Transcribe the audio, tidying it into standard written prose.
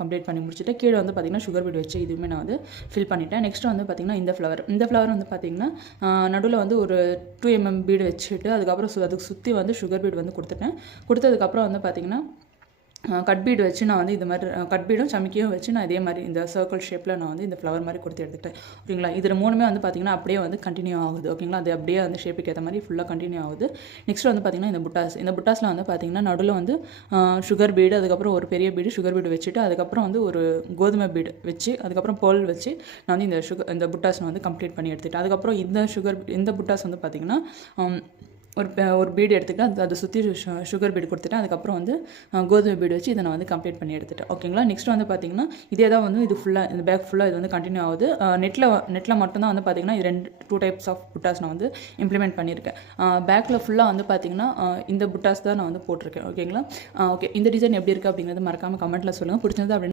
Complete பண்ணி முடிச்சுட்டு கீழே வந்து பார்த்திங்கன்னா சுகர் பீட் வச்சு இதுவுமே நான் வந்து ஃபில் பண்ணிட்டேன். நெக்ஸ்ட் வந்து பார்த்திங்கன்னா இந்த ஃப்ளவர் வந்து பார்த்திங்கன்னா நடுவில் வந்து ஒரு 2 mm பீடு வச்சுட்டு அதுக்கப்புறம் அதுக்கு சுற்றி வந்து சுகர் பீட் வந்து கொடுத்ததுக்கப்புறம் வந்து பார்த்திங்கன்னா கட் பீடு வச்சு நான் வந்து இது மாதிரி கட் பீடும் சமிக்கியும் வச்சு நான் இதே மாதிரி இந்த சர்க்கிள் ஷேப்பில் நான் வந்து இந்த ஃப்ளவர் மாதிரி கொடுத்து எடுத்துட்டேன். ஓகேங்களா, இதில் 3மே வந்து பார்த்திங்கன்னா அப்படியே வந்து கண்டினியூ ஆகுது. ஓகேங்களா, அது அப்படியே வந்து ஷேப்புக்கு ஏற்ற மாதிரி ஃபுல்லாக கண்டினியூ ஆகுது. நெக்ஸ்ட் வந்து பார்த்திங்கன்னா இந்த புட்டாஸில் வந்து பார்த்திங்கன்னா நடுவில் வந்து சுகர் பீடு, அதுக்கப்புறம் ஒரு பெரிய பீடு சுகர் பீடு வச்சுட்டு அதுக்கப்புறம் வந்து ஒரு கோதுமை பீடு வச்சு அதுக்கப்புறம் பேர்ல் வச்சு நான் வந்து இந்த புட்டாஸ் வந்து கம்ப்ளீட் பண்ணி எடுத்துட்டேன். அதுக்கப்புறம் இந்த புட்டாஸ் வந்து பார்த்திங்கன்னா ஒரு பீடு எடுத்துக்கிட்டு அதை சுற்றி சுகர் பீடு கொடுத்துட்டேன். அதுக்கப்புறம் வந்து கோதுமை பீடு வச்சு இதை நான் வந்து கம்ப்ளீட் பண்ணி எடுத்துட்டேன். ஓகேங்களா, நெக்ஸ்ட் வந்து பார்த்திங்கன்னா இதே தான் வந்து இது ஃபுல்லாக இந்த பேக் ஃபுல்லாக இது வந்து கண்டினியூ ஆகுது. நெட்டில் மட்டும்தான் வந்து பார்த்திங்கன்னா இது 2 டைப்ஸ் ஆஃப் புட்டாஸ் நான் வந்து இம்ப்ளிமெண்ட் பண்ணியிருக்கேன். பேக்கில் ஃபுல்லாக வந்து பார்த்திங்கன்னா இந்த புட்டாஸ் தான் நான் வந்து போட்டிருக்கேன். ஓகேங்களா, ஓகே, இந்த டிசைன் எப்படி இருக்குது அப்படிங்கிறது மறக்காமல் கமெண்ட்டில் சொல்லுங்கள். பிடிச்சிருந்தது அப்படின்னு